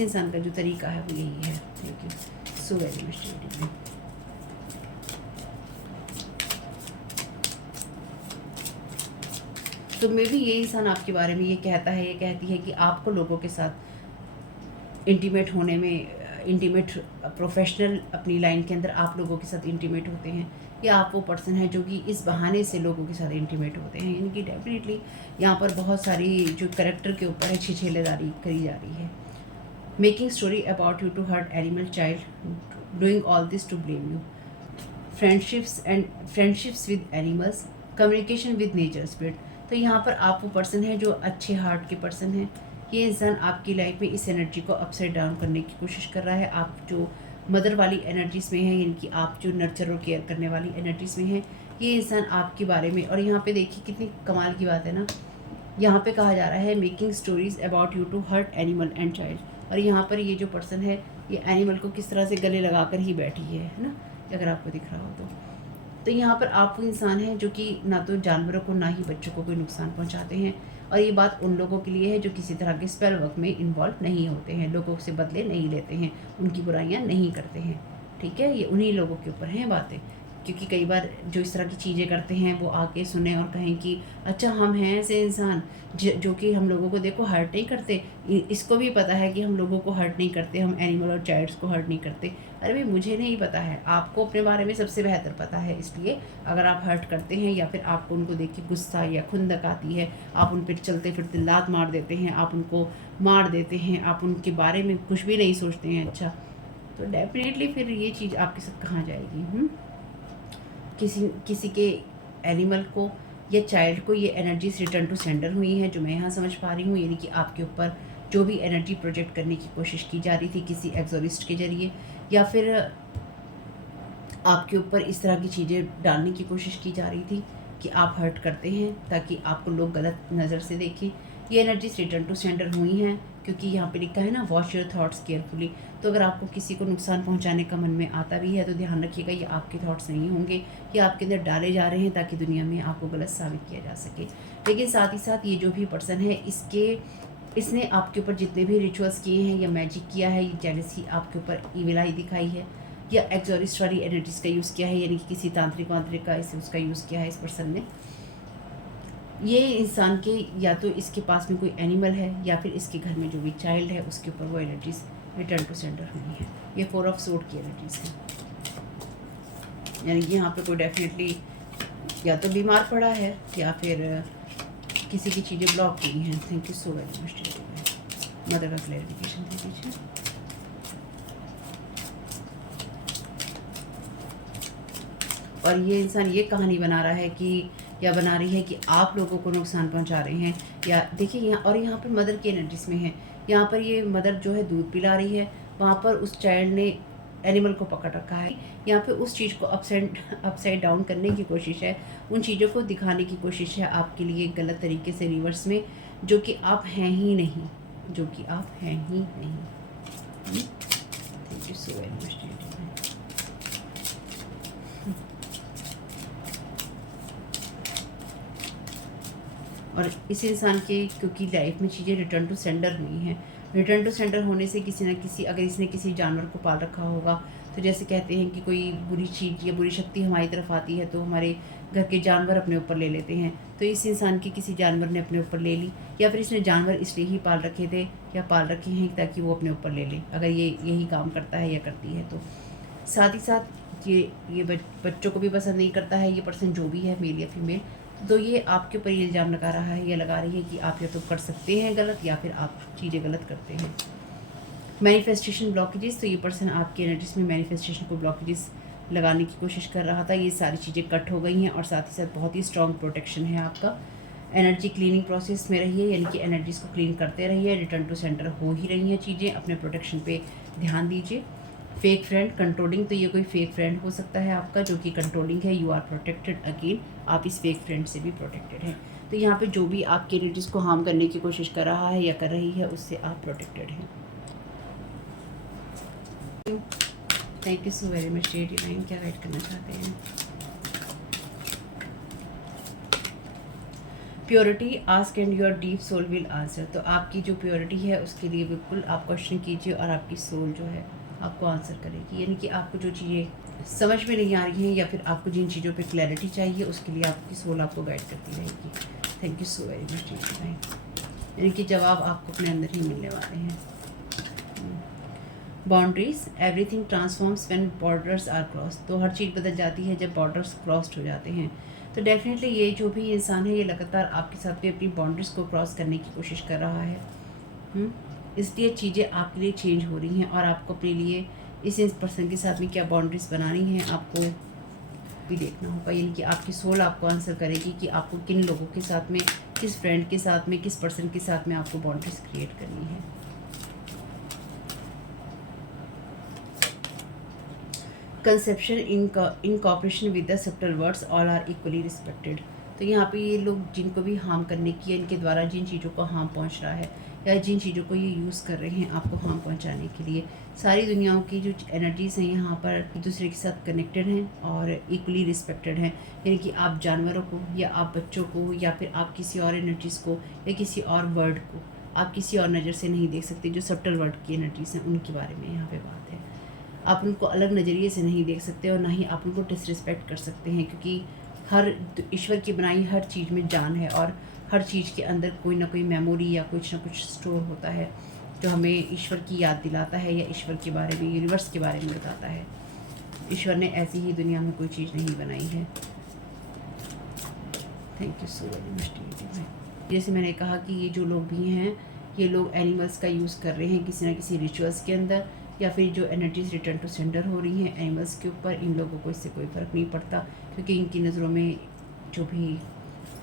इंसान का जो तरीका है वो यही है। Thank you so very much. तो मे भी ये इंसान आपके बारे में ये कहता है, ये कहती है कि आपको लोगों के साथ इंटीमेट होने में, इंटीमेट प्रोफेशनल अपनी लाइन के अंदर आप लोगों के साथ इंटीमेट होते हैं, या आप वो पर्सन है जो कि इस बहाने से लोगों के साथ इंटीमेट होते हैं। यानी कि डेफिनेटली यहाँ पर बहुत सारी जो करेक्टर के ऊपर है छिछेलेदारी करी जा रही है। Making story about you to hurt animal child, doing all this to blame you, friendships with animals, communication with nature spirit. तो यहाँ पर आप वो पर्सन है जो अच्छे हार्ट के पर्सन हैं। ये इंसान आपकी लाइफ में इस एनर्जी को अपसाइड डाउन करने की कोशिश कर रहा है। आप जो मदर वाली एनर्जीज़ में हैं, यानी कि आप जो नर्चर और केयर करने वाली एनर्जीज़ में हैं, ये इंसान आपके बारे में, और यहाँ पे देखिए कितनी कमाल की बात है ना, यहाँ पे कहा जा रहा है making stories about you to hurt animal and child. और यहाँ पर ये जो पर्सन है, ये एनिमल को किस तरह से गले लगा कर ही बैठी है ना, अगर आपको दिख रहा हो तो यहाँ पर आप वो इंसान हैं जो कि ना तो जानवरों को, ना ही बच्चों को कोई नुकसान पहुँचाते हैं। और ये बात उन लोगों के लिए है जो किसी तरह के स्पेल वर्क में इन्वॉल्व नहीं होते हैं, लोगों से बदले नहीं लेते हैं, उनकी बुराइयाँ नहीं करते हैं। ठीक है, ये उन्हीं लोगों के ऊपर हैं बातें। क्योंकि कई बार जो इस तरह की चीज़ें करते हैं वो आके सुने और कहें कि अच्छा हम हैं ऐसे इंसान जो कि हम लोगों को देखो हर्ट नहीं करते, इसको भी पता है कि हम लोगों को हर्ट नहीं करते, हम एनिमल और चाइल्ड्स को हर्ट नहीं करते। अरे भाई मुझे नहीं पता है, आपको अपने बारे में सबसे बेहतर पता है। इसलिए अगर आप हर्ट करते हैं या फिर आपको उनको देख के गुस्सा या खुंदक आती है, आप उन पर चलते फिरते लात मार देते हैं, आप उनको मार देते हैं, आप उनके बारे में कुछ भी नहीं सोचते हैं अच्छा, तो डेफिनेटली फिर ये चीज़ आपके साथ कहाँ जाएगी। किसी के एनिमल को या चाइल्ड को ये एनर्जीज रिटर्न टू सेंडर हुई हैं, जो मैं यहाँ समझ पा रही हूँ। यानी कि आपके ऊपर जो भी एनर्जी प्रोजेक्ट करने की कोशिश की जा रही थी किसी एक्सोरिस्ट के जरिए, या फिर आपके ऊपर इस तरह की चीज़ें डालने की कोशिश की जा रही थी कि आप हर्ट करते हैं ताकि आपको लोग गलत नज़र से देखें। ये एनर्जीज रिटर्न टू सेंडर हुई हैं क्योंकि यहाँ पे लिखा है ना, वॉश योर थॉट्स केयरफुली। तो अगर आपको किसी को नुकसान पहुँचाने का मन में आता भी है तो ध्यान रखिएगा ये आपके थॉट्स नहीं होंगे, ये आपके अंदर डाले जा रहे हैं ताकि दुनिया में आपको गलत साबित किया जा सके। लेकिन साथ ही साथ ये जो भी पर्सन है इसने आपके ऊपर जितने भी रिचुअल्स किए हैं या मैजिक किया है, ये जेलसी आपके ऊपर ईविल आई दिखाई है या एक्सोरिस्टरी एनर्जीज का यूज़ किया है, यानी कि किसी तांत्रिक वांत्रिक का उसका यूज़ किया है इस पर्सन ने। ये इंसान के या तो इसके पास में कोई एनिमल है या फिर इसके घर में जो भी चाइल्ड है उसके ऊपर वो एनर्जीज रिटर्न टू सेंडर हुई है। ये 4 ऑफ सोर्ड की एनर्जीज है, यानी कि यहाँ पे कोई डेफिनेटली या तो बीमार पड़ा है या फिर किसी की चीज़ें ब्लॉक हुई हैं। Thank you so very much mother का क्लैरिफिकेशन दे दीजिए। और ये इंसान ये कहानी बना रहा है कि या बना रही है कि आप लोगों को नुकसान पहुंचा रहे हैं, या देखिए यहाँ और यहाँ पर मदर की एनर्जीज में है। यहाँ पर ये मदर जो है दूध पिला रही है, वहाँ पर उस चाइल्ड ने एनिमल को पकड़ रखा है। यहाँ पे उस चीज़ को अपसाइड डाउन करने की कोशिश है, उन चीज़ों को दिखाने की कोशिश है आपके लिए गलत तरीके से रिवर्स में, जो कि आप हैं ही नहीं, जो कि आप हैं ही नहीं। Thank you so very much. और इस इंसान के क्योंकि लाइफ में चीज़ें रिटर्न टू सेंडर हुई हैं, रिटर्न टू सेंडर होने से किसी न किसी, अगर इसने किसी जानवर को पाल रखा होगा तो जैसे कहते हैं कि कोई बुरी चीज़ या बुरी शक्ति हमारी तरफ आती है तो हमारे घर के जानवर अपने ऊपर ले लेते हैं, तो इस इंसान के किसी जानवर ने अपने ऊपर ले ली, या फिर इसने जानवर इसलिए ही पाल रखे थे या पाल रखे हैं ताकि वो अपने ऊपर ले ले, अगर ये यही काम करता है या करती है तो। साथ ही साथ ये बच्चों को भी पसंद नहीं करता है ये पर्सन, जो भी है मेल या फीमेल। तो ये आपके ऊपर इल्ज़ाम लगा रहा है या लगा रही है कि आप या तो कर सकते हैं गलत या फिर आप चीज़ें गलत करते हैं। मैनिफेस्टेशन ब्लॉकेजेस, तो ये पर्सन आपकी एनर्जीज में मैनिफेस्टेशन को ब्लॉकेजेस लगाने की कोशिश कर रहा था, ये सारी चीज़ें कट हो गई हैं। और साथ ही साथ बहुत ही स्ट्रॉन्ग प्रोटेक्शन है आपका। एनर्जी क्लीनिंग प्रोसेस में रहिए, यानी कि एनर्जीज़ को क्लीन करते रहिए, रिटर्न टू सेंटर हो ही रही हैं चीज़ें, अपने प्रोटेक्शन पे ध्यान दीजिए। फेक फ्रेंड कंट्रोलिंग, तो ये कोई फेक फ्रेंड हो सकता है आपका जो कि कंट्रोलिंग है, यू आर प्रोटेक्टेड अगेन, आप इस फेक फ्रेंड से भी प्रोटेक्टेड हैं। तो यहाँ पे जो भी आपकी एनर्जीज़ को हार्म करने की कोशिश कर रहा है या कर रही है उससे आप प्रोटेक्टेड हैं। Thank you so very much divine, क्या गाइड करना चाहते हैं? Purity ask and your deep soul will answer, तो आपकी जो प्योरिटी है उसके लिए बिल्कुल आप क्वेश्चन कीजिए और आपकी सोल जो है आपको आंसर करेगी, यानी कि आपको जो चीज़ें समझ में नहीं आ रही हैं या फिर आपको जिन चीज़ों पे क्लैरिटी चाहिए उसके लिए आपकी सोल आपको गाइड करती रहेगी। Thank you so very much divine, यानी कि जवाब आपको अपने अंदर ही मिलने वाले हैं। Boundaries, everything transforms when borders are cross, तो हर चीज़ बदल जाती है जब बॉर्डर्स क्रॉस्ड हो जाते हैं। तो डेफिनेटली ये जो भी इंसान है ये लगातार आपके साथ भी अपनी बाउंड्रीज को क्रॉस करने की कोशिश कर रहा है। इसलिए चीज़ें आपके लिए चेंज हो रही हैं और आपको अपने लिए इस पर्सन के साथ में क्या बाउंड्रीज बनानी है आपको भी देखना होगा, यानी कि आपकी सोल आपको आंसर करेगी कि आपको किन लोगों के साथ में, किस फ्रेंड के साथ में, किस पर्सन के साथ में आपको बाउंड्रीज क्रिएट करनी है। Conception in cooperation with the subtle words all are equally respected, तो यहाँ पे ये लोग जिनको भी हार्म करने की, इनके द्वारा जिन चीज़ों को हार्म पहुँच रहा है या जिन चीज़ों को ये यूज़ कर रहे हैं आपको हार्म पहुँचाने के लिए, सारी दुनियाओं की जो एनर्जीज़ हैं यहाँ पर एक दूसरे के साथ कनेक्टेड हैं और इक्वली रिस्पेक्टेड हैं, यानी कि आप जानवरों को या आप बच्चों को या फिर आप किसी और एनर्जीज़ को या किसी और वर्ड को आप किसी और नज़र से नहीं देख सकते। जो सब्टल वर्ड की एनर्जीज़ हैं उनके बारे में यहाँ पे बात है। आप उनको अलग नज़रिए से नहीं देख सकते और ना ही आप उनको डिसरिस्पेक्ट कर सकते हैं, क्योंकि हर ईश्वर की बनाई हर चीज़ में जान है और हर चीज़ के अंदर कोई ना कोई मेमोरी या कुछ ना कुछ स्टोर होता है जो हमें ईश्वर की याद दिलाता है या ईश्वर के बारे में, यूनिवर्स के बारे में बताता है। ईश्वर ने ऐसी ही दुनिया में कोई चीज़ नहीं बनाई है। Thank you so very much. जैसे मैंने कहा कि ये जो लोग भी हैं ये लोग एनिमल्स का यूज़ कर रहे हैं किसी ना किसी रिचुअल्स के अंदर, या फिर जो एनर्जीज रिटर्न टू सेंडर हो रही हैं एनिमल्स के ऊपर, इन लोगों को इससे कोई फ़र्क नहीं पड़ता, क्योंकि इनकी नज़रों में जो भी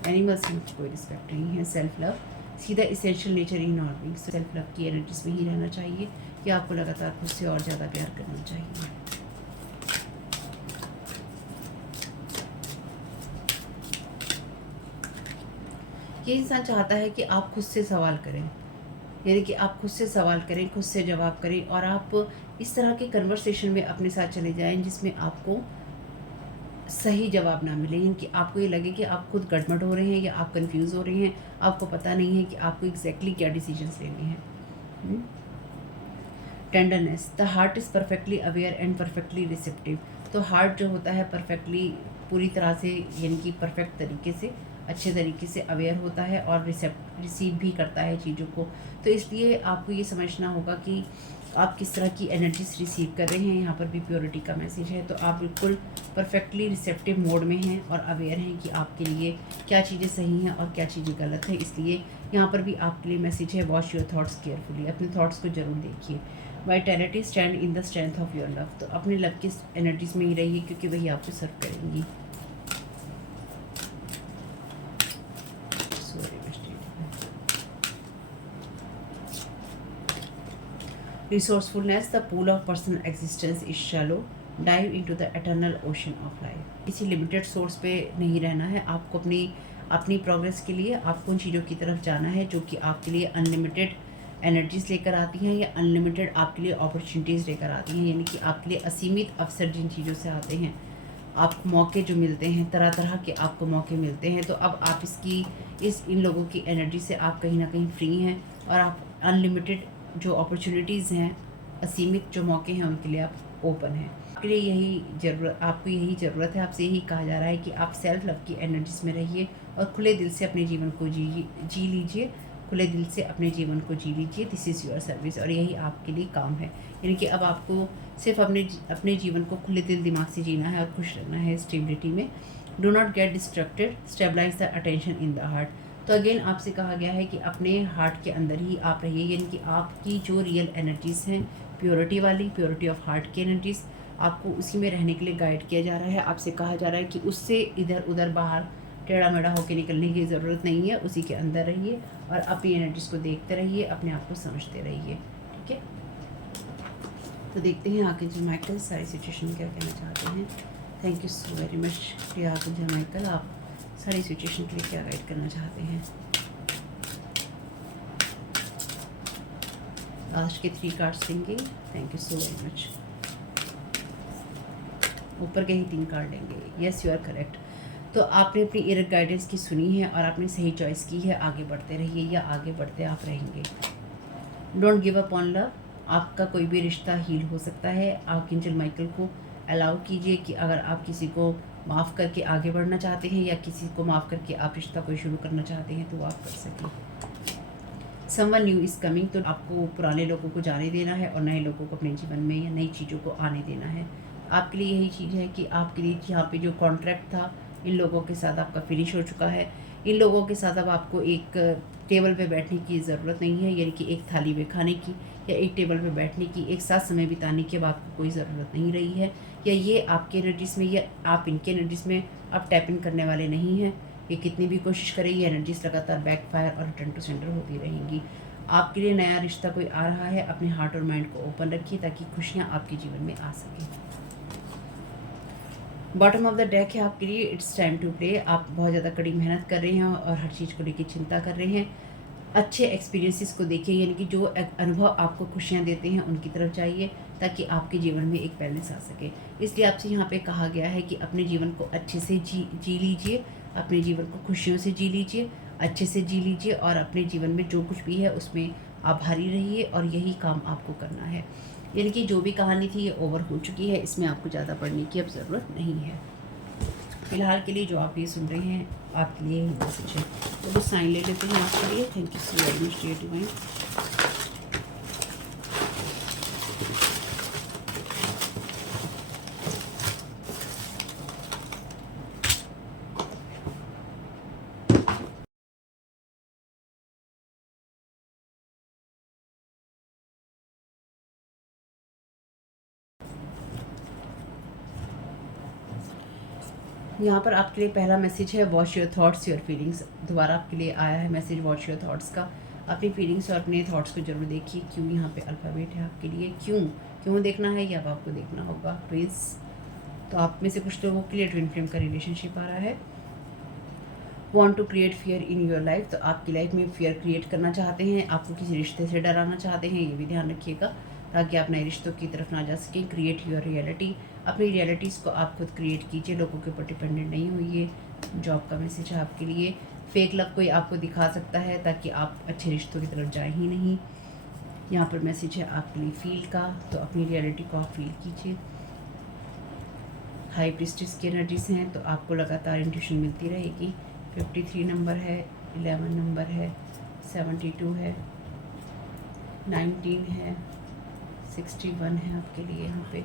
एनिमल्स हैं उनकी कोई रिस्पेक्ट नहीं है। सेल्फ लव, सीधा essential nature in all beings, self love की एनर्जीज में ही रहना चाहिए कि आपको लगातार खुद से और ज़्यादा प्यार करना चाहिए। ये इंसान चाहता है कि आप खुद से सवाल करें, यानी कि आप खुद से सवाल करें, खुद से जवाब करें और आप इस तरह के कन्वर्सेशन में अपने साथ चले जाएँ जिसमें आपको सही जवाब ना मिले, यानी कि आपको ये लगे कि आप खुद गड़बड़ हो रहे हैं या आप कन्फ्यूज़ हो रहे हैं, आपको पता नहीं है कि आपको एग्ज़ैक्टली क्या डिसीजंस लेने हैं। Tenderness, the heart is perfectly aware and perfectly receptive. तो हार्ट जो होता है परफेक्टली, पूरी तरह से, यानी कि परफेक्ट तरीके से, अच्छे तरीके से अवेयर होता है और रिसीव भी करता है चीज़ों को। तो इसलिए आपको ये समझना होगा कि आप किस तरह की एनर्जीज रिसीव कर रहे हैं। यहाँ पर भी प्योरिटी का मैसेज है, तो आप बिल्कुल परफेक्टली रिसेप्टिव मोड में हैं और अवेयर हैं कि आपके लिए क्या चीज़ें सही हैं और क्या चीज़ें गलत है। इसलिए यहाँ पर भी आपके लिए मैसेज है, वॉच योर थॉट्स केयरफुली, अपने थॉट्स को ज़रूर देखिए। Vitality, stand in the strength of your love, तो अपने लव की एनर्जीज में ही रहिए क्योंकि वही आपको सर्व करेंगी। Resourcefulness, the pool of personal existence is shallow, dive into the eternal ocean of life. किसी लिमिटेड सोर्स पे नहीं रहना है, आपको अपनी अपनी प्रोग्रेस के लिए आपको उन चीज़ों की तरफ जाना है जो कि आपके लिए अनलिमिटेड एनर्जीज लेकर आती हैं या अनलिमिटेड आपके लिए अपॉर्चुनिटीज़ लेकर आती हैं, यानी कि आपके लिए असीमित अवसर जिन चीज़ों से आते हैं, आप मौके जो मिलते हैं, तरह तरह के आपको मौके मिलते हैं। तो अब आप इन लोगों की एनर्जी से आप कहीं ना कहीं फ्री हैं और आप अनलिमिटेड जो अपॉर्चुनिटीज़ हैं, असीमित जो मौके हैं, उनके लिए आप ओपन हैं। आपके लिए आपको यही ज़रूरत है, आपसे यही कहा जा रहा है कि आप सेल्फ लव की एनर्जीज में रहिए और खुले दिल से अपने जीवन को जी लीजिए, खुले दिल से अपने जीवन को जी लीजिए। दिस इज़ योर सर्विस, और यही आपके लिए काम है। यानी कि अब आपको सिर्फ अपने जीवन को खुले दिल दिमाग से जीना है और खुश रहना है स्टेबिलिटी में। Do not gate distracted, stabilise the attention in the heart. तो अगेन आपसे कहा गया है कि अपने हार्ट के अंदर ही आप रहिए, यानी कि आपकी जो रियल एनर्जीज़ हैं, प्योरिटी वाली, प्योरिटी ऑफ हार्ट की एनर्जीज़, आपको उसी में रहने के लिए गाइड किया जा रहा है। आपसे कहा जा रहा है कि उससे इधर उधर बाहर टेढ़ा मेढ़ा होकर निकलने की ज़रूरत नहीं है, उसी के अंदर रहिए और अपनी एनर्जीज़ को देखते रहिए, अपने आप को समझते रहिए। ठीक है, तो देखते हैं आगे जो माइकल सारी सिचुएशन क्या कहना चाहते हैं। Thank you so very much Priya जो माइकल, आप सारी सिचुएशन के लिए क्या गाइड करना चाहते हैं। लास्ट के 3 कार्ड्स देंगे। Thank you so very much. ऊपर के ही 3 कार्ड लेंगे। Yes, you are correct. तो आपने अपनी इनर गाइडेंस की सुनी है और आपने सही चॉइस की है। आगे बढ़ते रहिए या आगे बढ़ते आप रहेंगे। Don't give up on love, आपका कोई भी रिश्ता हील हो सकता है। आर्कएंजल माइकल को अलाउ कीजिए कि अगर आप किसी को माफ़ करके आगे बढ़ना चाहते हैं या किसी को माफ़ करके आप रिश्ता कोई शुरू करना चाहते हैं तो आप कर सकें। समवन न्यू इज़ कमिंग, तो आपको पुराने लोगों को जाने देना है और नए लोगों को अपने जीवन में या नई चीज़ों को आने देना है। आपके लिए यही चीज़ है कि आपके लिए यहाँ पे जो कॉन्ट्रैक्ट था इन लोगों के साथ आपका फिनिश हो चुका है। इन लोगों के साथ अब आपको एक टेबल पे बैठने की ज़रूरत नहीं है, यानी कि एक थाली में खाने की या एक टेबल पे बैठने की, एक साथ समय बिताने की अब आपको कोई ज़रूरत नहीं रही है। या ये आपके एनर्जीज़ में या आप इनके एनर्जीज़ में अब टैप इन करने वाले नहीं हैं। ये कितनी भी कोशिश करें, ये एनर्जीज़ लगातार बैकफायर और रिटर्न टू सेंटर होती रहेंगी। आपके लिए नया रिश्ता कोई आ रहा है, अपने हार्ट और माइंड को ओपन रखिए ताकि खुशियाँ आपके जीवन में आ सकें। बॉटम ऑफ द डेक है आपके लिए, इट्स टाइम टू प्ले। आप बहुत ज़्यादा कड़ी मेहनत कर रहे हैं और हर चीज़ को लेकर चिंता कर रहे हैं। अच्छे एक्सपीरियंसेस को देखिए, यानी कि जो अनुभव आपको खुशियाँ देते हैं उनकी तरफ जाइए ताकि आपके जीवन में एक बैलेंस आ सके। इसलिए आपसे यहाँ पे कहा गया है कि अपने जीवन को अच्छे से जी लीजिए, अपने जीवन को खुशियों से जी लीजिए, अच्छे से जी लीजिए और अपने जीवन में जो कुछ भी है उसमें आभारी रहिए और यही काम आपको करना है। यानी कि जो भी कहानी थी ये ओवर हो चुकी है, इसमें आपको ज़्यादा पढ़ने की अब ज़रूरत नहीं है। फिलहाल के लिए जो आप ये सुन रहे हैं आपके लिए ही मैसेज है। तो बस साइन ले लेते हैं आपके लिए। Thank you so very much dear divine. यहाँ पर आपके लिए पहला मैसेज है, watch your thoughts your feelings. दोबारा आपके लिए आया है मैसेज वॉच योर थॉट्स का। अपनी फीलिंग्स और अपने थॉट्स को जरूर देखिए। क्यों यहाँ पे अल्फ़ाबेट है आपके लिए, क्यों देखना है ये अब आपको देखना होगा प्लीज़। तो आप में से कुछ लोगों के लिए ट्विन फ्लेम का रिलेशनशिप आ रहा है। Want to create fear in your life, तो आपकी लाइफ में फियर क्रिएट करना चाहते हैं, आपको किसी रिश्ते से डराना चाहते हैं, ये भी ध्यान रखिएगा ताकि आप नए रिश्तों की तरफ ना जा सकें। क्रिएट योर रियलिटी, अपनी रियलिटीज़ को आप खुद क्रिएट कीजिए, लोगों के ऊपर डिपेंडेंट नहीं होइए। जॉब का मैसेज है आपके लिए। फेक लव कोई आपको दिखा सकता है ताकि आप अच्छे रिश्तों की तरफ जाए ही नहीं। यहाँ पर मैसेज है आपके लिए फील का, तो अपनी रियलिटी को आप फील कीजिए। हाई प्रीस्टेस की एनर्जीज हैं, तो आपको लगातार इंट्यूशन मिलती रहेगी। 53 नंबर है, 11 नंबर है, 72 है, 19 है, 61 है आपके लिए यहाँ पे।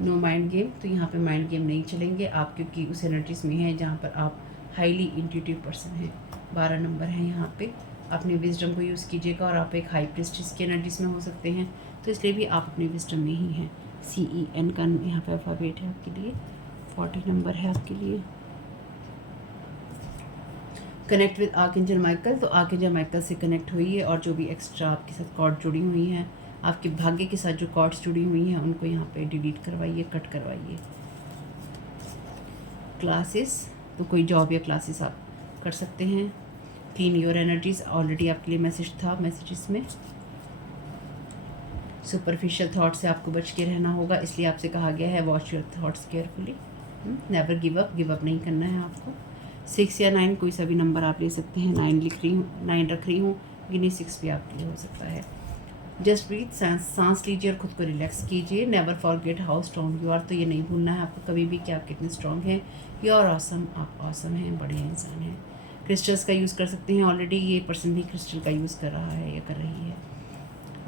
नो माइंड गेम, तो यहाँ पे माइंड गेम नहीं चलेंगे आप, क्योंकि उस एनर्जीज में है जहाँ पर आप हाईली इंट्यूटिव पर्सन हैं। 12 नंबर है यहाँ पे। अपनी विजडम को यूज़ कीजिएगा, और आप एक हाई प्रीस्टेस की एनर्जीज में हो सकते हैं, तो इसलिए भी आप अपनी विजडम में ही हैं। CEN का यहाँ पे अल्फ़ाबेट है आपके लिए। 40 नंबर है आपके लिए। कनेक्ट विद आर्कएंजल माइकल, तो आर्कएंजल माइकल से कनेक्ट होइए, और जो भी एक्स्ट्रा आपके साथ कॉर्ड जुड़ी हुई हैं, आपके भाग्य के साथ जो कॉर्ड्स जुड़ी हुई हैं, उनको यहाँ पे डिलीट करवाइए, कट करवाइए। क्लासेस, तो कोई जॉब या क्लासेस आप कर सकते हैं। क्लीन योर एनर्जीज, ऑलरेडी आपके लिए मैसेज था मैसेजेस में। सुपरफिशियल थॉट से आपको बच के रहना होगा, इसलिए आपसे कहा गया है watch your thoughts carefully. Never give up नहीं करना है आपको। 6 या 9 कोई सा भी नंबर आप ले सकते हैं। 9 लिख रही हूँ, 9 रख रही हूँ, लेकिन 6 भी आपके लिए हो सकता है। जस्ट ब्रीथ, सांस लीजिए और खुद को रिलैक्स कीजिए। Never forget how strong you are, तो ये नहीं भूलना है आपको कभी भी कि आप कितने स्ट्रॉन्ग हैं। यू आर ऑसम, आप ऑसम हैं, बढ़िया इंसान हैं। क्रिस्टल्स का यूज़ कर सकते हैं, ऑलरेडी ये पर्सन भी क्रिस्टल का यूज़ कर रहा है या कर रही है।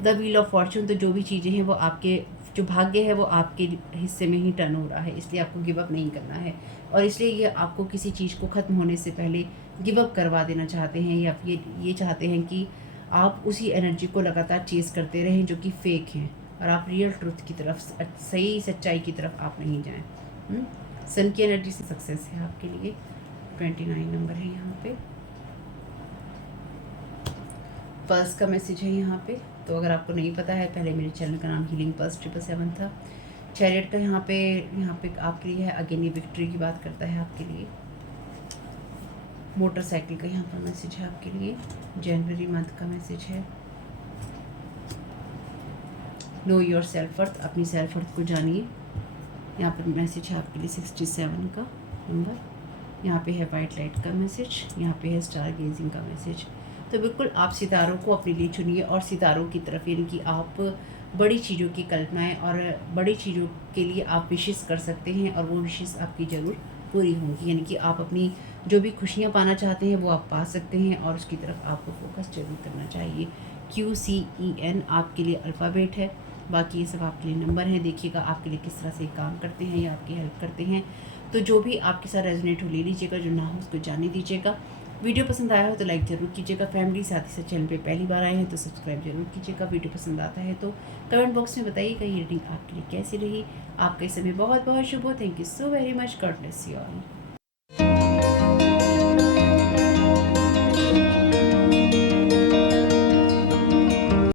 द व्हील ऑफ फॉर्चून, तो जो भी चीज़ें हैं वो आपके, जो भाग्य है वो आपके हिस्से में ही टर्न हो रहा है, इसलिए आपको गिव अप नहीं करना है। और इसलिए ये आपको किसी चीज़ को ख़त्म होने से पहले गिव अप करवा देना चाहते हैं, या फिर ये चाहते हैं कि आप उसी एनर्जी को लगातार चेज़ करते रहें जो कि फेक है, और आप रियल ट्रुथ की तरफ, सही सच्चाई की तरफ आप नहीं जाएं। सन की एनर्जी से सक्सेस है आपके लिए। 29 नंबर है यहाँ पे। पर्स का मैसेज है यहाँ पे, तो अगर आपको नहीं पता है, पहले मेरे चैनल का नाम हीलिंग पर्स 777 था। चैरियट का यहाँ पे आपके लिए है, अगेन ये विक्ट्री की बात करता है आपके लिए। मोटरसाइकिल का यहाँ पर मैसेज है आपके लिए। जनवरी मंथ का मैसेज है। नो योर सेल्फ वर्थ, अपनी सेल्फ वर्थ को जानिए। यहाँ पर मैसेज है आपके लिए 67 का नंबर। यहाँ पे है वाइट लाइट का मैसेज, यहाँ पे है स्टार गेजिंग का मैसेज। तो बिल्कुल आप सितारों को अपने लिए चुनिए, और सितारों की तरफ, यानी कि आप बड़ी चीज़ों की कल्पनाएं और बड़ी चीज़ों के लिए आप विशेष कर सकते हैं, और वो विशेष आपकी ज़रूर पूरी होंगी। यानी कि आप अपनी जो भी खुशियाँ पाना चाहते हैं वो आप पा सकते हैं, और उसकी तरफ आपको फोकस जरूर करना चाहिए। QCEN आपके लिए अल्फ़ाबेट है, बाकी ये सब आपके लिए नंबर हैं। देखिएगा आपके लिए किस तरह से काम करते हैं या आपकी हेल्प करते हैं। तो जो भी आपके साथ रेजोनेट हो ले लीजिएगा, जो ना हो उसको जाने दीजिएगा। वीडियो पसंद आया हो तो लाइक ज़रूर कीजिएगा। फैमिली साथी से चैनल पे पहली बार आए हैं तो सब्सक्राइब जरूर कीजिएगा। वीडियो पसंद आता है तो कमेंट बॉक्स में बताइएगा ये रीडिंग आपके लिए कैसी रही। आपका इस समय बहुत बहुत शुभ हो। Thank you so very much. God bless you all.